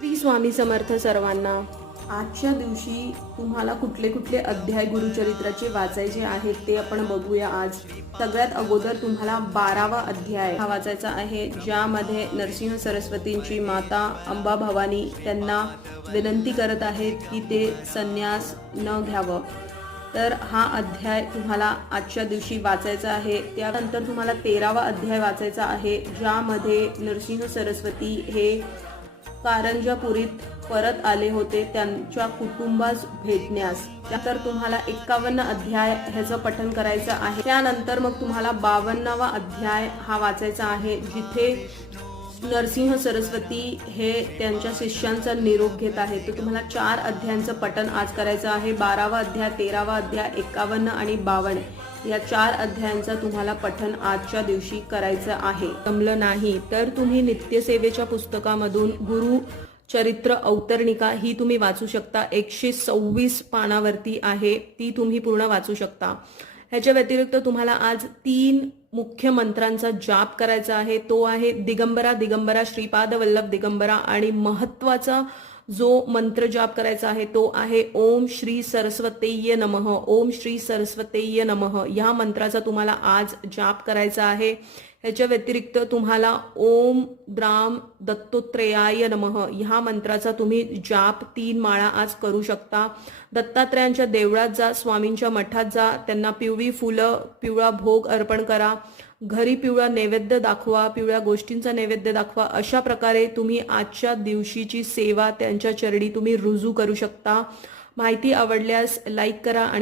श्री स्वामी समर्थ सर्वांना। आजच्या दिवशी तुम्हाला कुठले कुठले अध्याय गुरुचरित्राचे वाचायचे आहेत ते आपण बघूया आज। सगळ्यात अगोदर तुम्हाला 12वा अध्याय हा वाचायचा आहे, ज्यामध्ये नरसिंह सरस्वतींची माता अंबा भवानी त्यांना विनंती करत आहेत की ते संन्यास न घ्यावं। तर हा अध्याय तुम्हाला आजच्या दिवशी वाचायचा आहे। त्यानंतर तुम्हाला 13वा अध्याय वाचायचा आहे, ज्यामध्ये नरसिंह सरस्वती हे कारंजापुरीत परत आले होते त्यांच्या कुटुंबास भेटण्यास। त्यानंतर तुम्हाला 51 अध्याय ह्याचं पठण करायचं आहे। त्यानंतर मग तुम्हाला 52वा अध्याय हा वाचायचा आहे, जिथे नरसिंह सरस्वती हे त्यांच्या शिष्यांचा निरोप घेत आहेत। तर तुम्हाला 4 अध्यायांचं पठण आज करायचं आहे। 12वा अध्याय, 13वा अध्याय, 51 आणि 52 या 4 अध्यायांचं तुम्हाला पठण आजच्या दिवशी करायचं आहे। जमलं नाही तर तुम्ही नित्यसेवेच्या पुस्तकामधून गुरु चरित्र अवतरणिका ही तुम्ही वाचू शकता। 126 पानावरती आहे, ती तुम्ही पूर्ण वाचू शकता। ह्याच्या व्यतिरिक्त तुम्हाला आज 3 मुख्य मंत्रांचा जाप करायचा आहे। तो आहे दिगंबरा दिगंबरा श्रीपाद वल्लभ दिगंबरा, आणि महत्वाचा जो मंत्र जाप करायचा आहे तो आहे ओम श्री सरस्वतेय नमः, ओम श्री सरस्वतेय नमः। या मंत्राचा तुम्हाला आज जाप करायचा आहे। ह्याच्या व्यतिरिक्त तुम्हाला ओम द्राम दत्तोत्रेयाय नमः ह्या मंत्राचा तुम्ही जाप 3 माळा आज करू शकता। दत्तात्रयांच्या देवळात जा, स्वामींच्या मठात जा, त्यांना पिवळी फुलं, पिवळा भोग अर्पण करा, घरी पिवळा नैवेद्य दाखवा, पिवळ्या गोष्टींचा नैवेद्य दाखवा। अशा प्रकारे तुम्ही आजच्या दिवशीची सेवा त्यांच्या चरणी तुम्ही रुजू करू शकता। माहिती आवडल्यास लाईक करा आणि